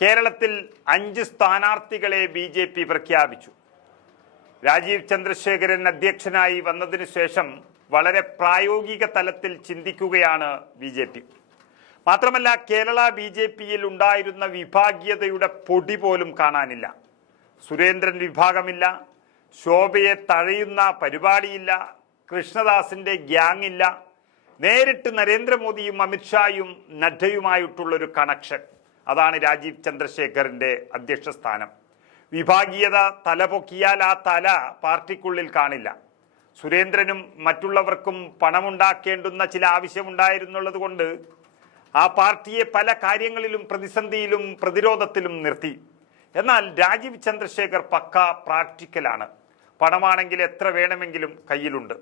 കേരളത്തിൽ അഞ്ച് സ്ഥാനാർത്ഥികളെ ബി ജെ പി പ്രഖ്യാപിച്ചു. രാജീവ് ചന്ദ്രശേഖരൻ അധ്യക്ഷനായി വന്നതിന് ശേഷം വളരെ പ്രായോഗിക തലത്തിൽ ചിന്തിക്കുകയാണ് ബി ജെ പി. മാത്രമല്ല കേരള ബി ജെ പിയിൽ ഉണ്ടായിരുന്ന വിഭാഗീയതയുടെ പൊടി പോലും കാണാനില്ല. സുരേന്ദ്രൻ വിഭാഗമില്ല ശോഭയെ തഴയുന്ന പരിപാടിയില്ല കൃഷ്ണദാസിന്റെ ഗ്യാങ് ഇല്ല നേരിട്ട് നരേന്ദ്രമോദിയും അമിത്ഷായും നഡ്ഡയുമായിട്ടുള്ളൊരു കണക്ഷൻ അതാണ് രാജീവ് ചന്ദ്രശേഖറിന്റെ അധ്യക്ഷ സ്ഥാനം വിഭാഗീയത തലപൊക്കിയാൽ ആ തല പാർട്ടിക്കുള്ളിൽ കാണില്ല. സുരേന്ദ്രനും മറ്റുള്ളവർക്കും പണമുണ്ടാക്കേണ്ടുന്ന ചില ആവശ്യമുണ്ടായിരുന്നുള്ളത് കൊണ്ട് ആ പാർട്ടിയെ പല കാര്യങ്ങളിലും പ്രതിസന്ധിയിലും പ്രതിരോധത്തിലും നിർത്തി. എന്നാൽ രാജീവ് ചന്ദ്രശേഖർ പക്ക പ്രാക്ടിക്കലാണ്. പണമാണെങ്കിൽ എത്ര വേണമെങ്കിലും കയ്യിലുണ്ട്.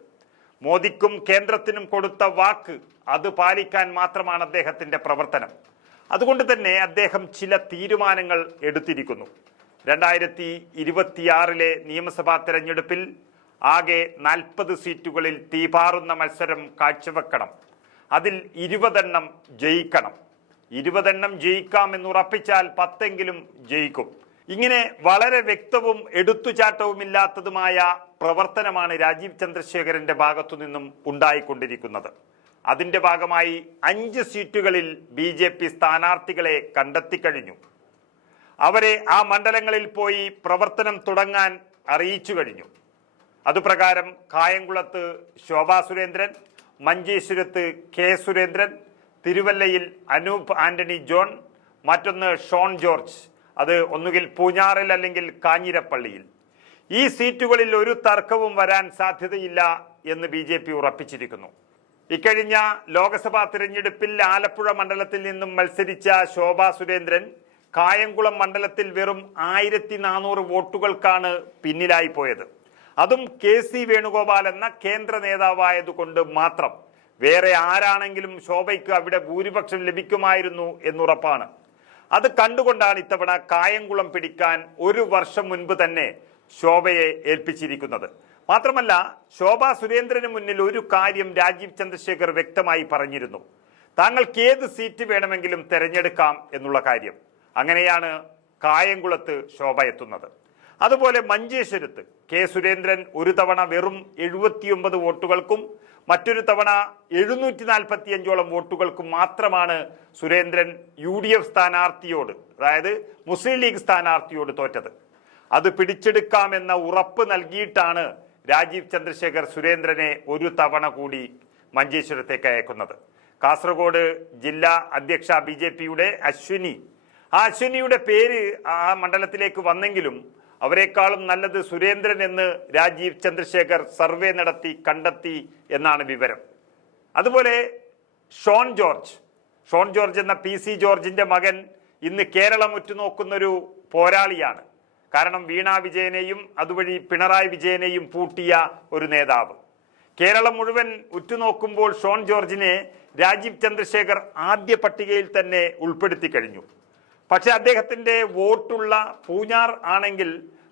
മോദിക്കും കേന്ദ്രത്തിനും കൊടുത്ത വാക്ക് അത് പാലിക്കാൻ മാത്രമാണ് അദ്ദേഹത്തിന്റെ പ്രവർത്തനം. അതുകൊണ്ട് തന്നെ അദ്ദേഹം ചില തീരുമാനങ്ങൾ എടുത്തിരിക്കുന്നു. രണ്ടായിരത്തി ഇരുപത്തിയാറിലെ നിയമസഭാ തെരഞ്ഞെടുപ്പിൽ ആകെ നാൽപ്പത് സീറ്റുകളിൽ തീപാറുന്ന മത്സരം കാഴ്ചവെക്കണം. അതിൽ ഇരുപതെണ്ണം ജയിക്കണം. ഇരുപതെണ്ണം ജയിക്കാമെന്ന് ഉറപ്പിച്ചാൽ പത്തെങ്കിലും ജയിക്കും. ഇങ്ങനെ വളരെ വ്യക്തവും എടുത്തുചാട്ടവുമില്ലാത്തതുമായ പ്രവർത്തനമാണ് രാജീവ് ചന്ദ്രശേഖരന്റെ ഭാഗത്തു നിന്നും ഉണ്ടായിക്കൊണ്ടിരിക്കുന്നത്. അതിന്റെ ഭാഗമായി അഞ്ച് സീറ്റുകളിൽ ബി ജെ പി സ്ഥാനാർത്ഥികളെ കണ്ടെത്തിക്കഴിഞ്ഞു. അവരെ ആ മണ്ഡലങ്ങളിൽ പോയി പ്രവർത്തനം തുടങ്ങാൻ അറിയിച്ചു കഴിഞ്ഞു. അതുപ്രകാരം കായംകുളത്ത് ശോഭാ സുരേന്ദ്രൻ മഞ്ചേശ്വരത്ത് കെ സുരേന്ദ്രൻ തിരുവല്ലയിൽ അനൂപ് ആന്റണി ജോൺ മറ്റൊന്ന് ഷോൺ ജോർജ് അത് ഒന്നുകിൽ പൂഞ്ഞാറിൽ അല്ലെങ്കിൽ കാഞ്ഞിരപ്പള്ളിയിൽ. ഈ സീറ്റുകളിൽ ഒരു തർക്കവും വരാൻ സാധ്യതയില്ല എന്ന് ബി ഉറപ്പിച്ചിരിക്കുന്നു. ഇക്കഴിഞ്ഞ ലോക്സഭാ തിരഞ്ഞെടുപ്പിൽ ആലപ്പുഴ മണ്ഡലത്തിൽ നിന്നും മത്സരിച്ച ശോഭാ സുരേന്ദ്രൻ കായംകുളം മണ്ഡലത്തിൽ വെറും ആയിരത്തി നാനൂറ് വോട്ടുകൾക്കാണ് പിന്നിലായി പോയത്. അതും കെ സി വേണുഗോപാൽ എന്ന കേന്ദ്ര നേതാവായതുകൊണ്ട് മാത്രം. വേറെ ആരാണെങ്കിലും ശോഭയ്ക്ക് അവിടെ ഭൂരിപക്ഷം ലഭിക്കുമായിരുന്നു എന്നുറപ്പാണ്. അത് കണ്ടുകൊണ്ടാണ് ഇത്തവണ കായംകുളം പിടിക്കാൻ ഒരു വർഷം മുൻപ് തന്നെ ശോഭയെ ഏൽപ്പിച്ചിരിക്കുന്നത്. മാത്രമല്ല ശോഭാ സുരേന്ദ്രന് മുന്നിൽ ഒരു കാര്യം രാജീവ് ചന്ദ്രശേഖർ വ്യക്തമായി പറഞ്ഞിരുന്നു. താങ്കൾക്ക് ഏത് സീറ്റ് വേണമെങ്കിലും തെരഞ്ഞെടുക്കാം എന്നുള്ള കാര്യം. അങ്ങനെയാണ് കായംകുളത്ത് ശോഭ എത്തുന്നത്. അതുപോലെ മഞ്ചേശ്വരത്ത് കെ സുരേന്ദ്രൻ ഒരു തവണ വെറും എഴുപത്തിയൊമ്പത് വോട്ടുകൾക്കും മറ്റൊരു തവണ എഴുന്നൂറ്റി നാൽപ്പത്തി അഞ്ചോളം വോട്ടുകൾക്കും മാത്രമാണ് സുരേന്ദ്രൻ യു ഡി എഫ് സ്ഥാനാർത്ഥിയോട് അതായത് മുസ്ലിം ലീഗ് സ്ഥാനാർത്ഥിയോട് തോറ്റത്. അത് പിടിച്ചെടുക്കാമെന്ന ഉറപ്പ് നൽകിയിട്ടാണ് രാജീവ് ചന്ദ്രശേഖർ സുരേന്ദ്രനെ ഒരു തവണ കൂടി മഞ്ചേശ്വരത്തേക്ക് അയക്കുന്നത്. കാസർഗോഡ് ജില്ലാ അധ്യക്ഷ ബി ജെ പിയുടെ അശ്വിനി. ആ അശ്വിനിയുടെ പേര് ആ മണ്ഡലത്തിലേക്ക് വന്നെങ്കിലും അവരെക്കാളും നല്ലത് സുരേന്ദ്രൻ എന്ന് രാജീവ് ചന്ദ്രശേഖർ സർവേ നടത്തി കണ്ടെത്തി എന്നാണ് വിവരം. അതുപോലെ ഷോൺ ജോർജ്. ഷോൺ ജോർജ് എന്ന പി സി ജോർജിന്റെ മകൻ ഇന്ന് കേരളം ഉറ്റുനോക്കുന്നൊരു പോരാളിയാണ്. കാരണം വീണ വിജയനെയും അതുവഴി പിണറായി വിജയനെയും പൂട്ടിയ ഒരു നേതാവ്. കേരളം മുഴുവൻ ഉറ്റുനോക്കുമ്പോൾ ഷോൺ ജോർജിനെ രാജീവ് ചന്ദ്രശേഖർ ആദ്യ പട്ടികയിൽ തന്നെ ഉൾപ്പെടുത്തി കഴിഞ്ഞു. പക്ഷെ അദ്ദേഹത്തിന്റെ വോട്ടുള്ള പൂഞ്ഞാർ ആണെങ്കിൽ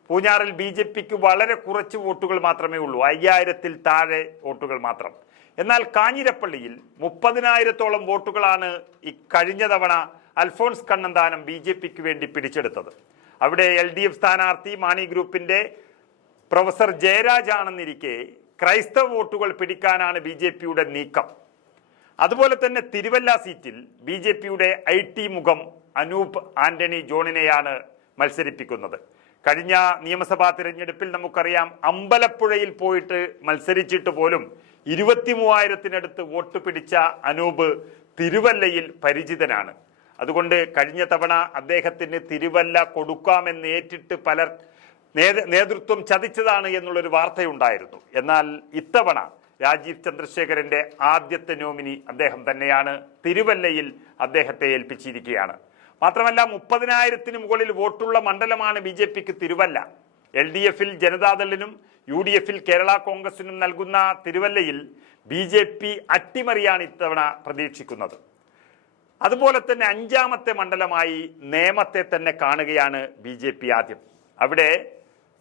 പൂഞ്ഞാറിൽ ബി ജെ പിക്ക് വളരെ കുറച്ച് വോട്ടുകൾ മാത്രമേ ഉള്ളൂ. അയ്യായിരത്തിൽ താഴെ വോട്ടുകൾ മാത്രം. എന്നാൽ കാഞ്ഞിരപ്പള്ളിയിൽ മുപ്പതിനായിരത്തോളം വോട്ടുകളാണ് ഈ കഴിഞ്ഞ തവണ അൽഫോൺസ് കണ്ണന്താനം ബി ജെ പിക്ക് വേണ്ടി പിടിച്ചെടുത്തത്. അവിടെ എൽ ഡി എഫ് സ്ഥാനാർത്ഥി മാണി ഗ്രൂപ്പിന്റെ പ്രൊഫസർ ജയരാജ് ആണെന്നിരിക്കെ ക്രൈസ്തവ വോട്ടുകൾ പിടിക്കാനാണ് ബി ജെ പിയുടെ നീക്കം. അതുപോലെ തന്നെ തിരുവല്ല സീറ്റിൽ ബി ജെ പിയുടെ ഐ ടി മുഖം അനൂപ് ആന്റണി ജോണിനെയാണ് മത്സരിപ്പിക്കുന്നത്. കഴിഞ്ഞ നിയമസഭാ തിരഞ്ഞെടുപ്പിൽ നമുക്കറിയാം അമ്പലപ്പുഴയിൽ പോയിട്ട് മത്സരിച്ചിട്ട് പോലും ഇരുപത്തി മൂവായിരത്തിനടുത്ത് വോട്ട് പിടിച്ച അനൂപ് തിരുവല്ലയിൽ പരിചിതനാണ്. അതുകൊണ്ട് കഴിഞ്ഞ തവണ അദ്ദേഹത്തിന് തിരുവല്ല കൊടുക്കാമെന്ന് ഏറ്റിട്ട് പലർ നേതൃത്വം ചതിച്ചതാണ് എന്നുള്ളൊരു വാർത്തയുണ്ടായിരുന്നു. എന്നാൽ ഇത്തവണ രാജീവ് ചന്ദ്രശേഖരന്റെ ആദ്യത്തെ നോമിനി അദ്ദേഹം തന്നെയാണ് തിരുവല്ലയിൽ അദ്ദേഹത്തെ ഏൽപ്പിച്ചിരിക്കുകയാണ്. മാത്രമല്ല മുപ്പതിനായിരത്തിന് മുകളിൽ വോട്ടുള്ള മണ്ഡലമാണ് ബി ജെ പിക്ക് തിരുവല്ല. എൽ ഡി എഫിൽ ജനതാദളിനും യു ഡി എഫിൽ കേരള കോൺഗ്രസിനും നൽകുന്ന തിരുവല്ലയിൽ ബി ജെ പി അട്ടിമറിയാണ് ഇത്തവണ പ്രതീക്ഷിക്കുന്നത്. അതുപോലെ തന്നെ അഞ്ചാമത്തെ മണ്ഡലമായി നേമത്തെ തന്നെ കാണുകയാണ് ബി ജെ പി ആദ്യം. അവിടെ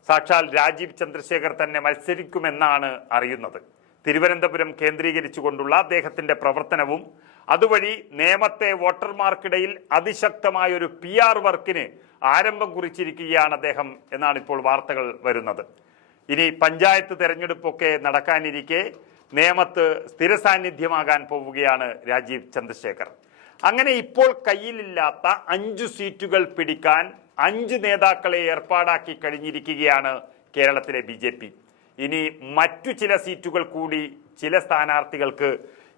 സാക്ഷാൽ രാജീവ് ചന്ദ്രശേഖർ തന്നെ മത്സരിക്കുമെന്നാണ് അറിയുന്നത്. തിരുവനന്തപുരം കേന്ദ്രീകരിച്ചുകൊണ്ടുള്ള അദ്ദേഹത്തിന്റെ പ്രവർത്തനവും അതുവഴി നേമത്തെ വോട്ടർമാർക്കിടയിൽ അതിശക്തമായ ഒരു പി ആർ വർക്കിന് ആരംഭം കുറിച്ചിരിക്കുകയാണ് അദ്ദേഹം എന്നാണ് ഇപ്പോൾ വാർത്തകൾ വരുന്നത്. ഇനി പഞ്ചായത്ത് തെരഞ്ഞെടുപ്പൊക്കെ നടക്കാനിരിക്കെ നേമത്ത് സ്ഥിര സാന്നിധ്യമാകാൻ പോവുകയാണ് രാജീവ് ചന്ദ്രശേഖർ. അങ്ങനെ ഇപ്പോൾ കയ്യിലില്ലാത്ത അഞ്ചു സീറ്റുകൾ പിടിക്കാൻ അഞ്ച് നേതാക്കളെ ഏർപ്പാടാക്കി കഴിഞ്ഞിരിക്കുകയാണ് കേരളത്തിലെ ബി ജെ പി. ഇനി മറ്റു ചില സീറ്റുകൾ കൂടി ചില സ്ഥാനാർത്ഥികൾക്ക്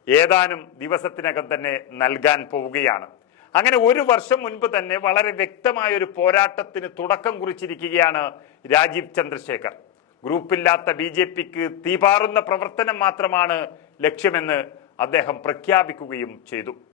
ഏതാനും ദിവസത്തിനകം തന്നെ നൽകാൻ പോവുകയാണ്. അങ്ങനെ ഒരു വർഷം മുൻപ് തന്നെ വളരെ വ്യക്തമായ ഒരു പോരാട്ടത്തിന് തുടക്കം കുറിച്ചിരിക്കുകയാണ് രാജീവ് ചന്ദ്രശേഖർ. ഗ്രൂപ്പില്ലാത്ത ബി ജെ പിക്ക് തീപാറുന്ന പ്രവർത്തനം മാത്രമാണ് ലക്ഷ്യമെന്ന് അദ്ദേഹം പ്രഖ്യാപിക്കുകയും ചെയ്തു.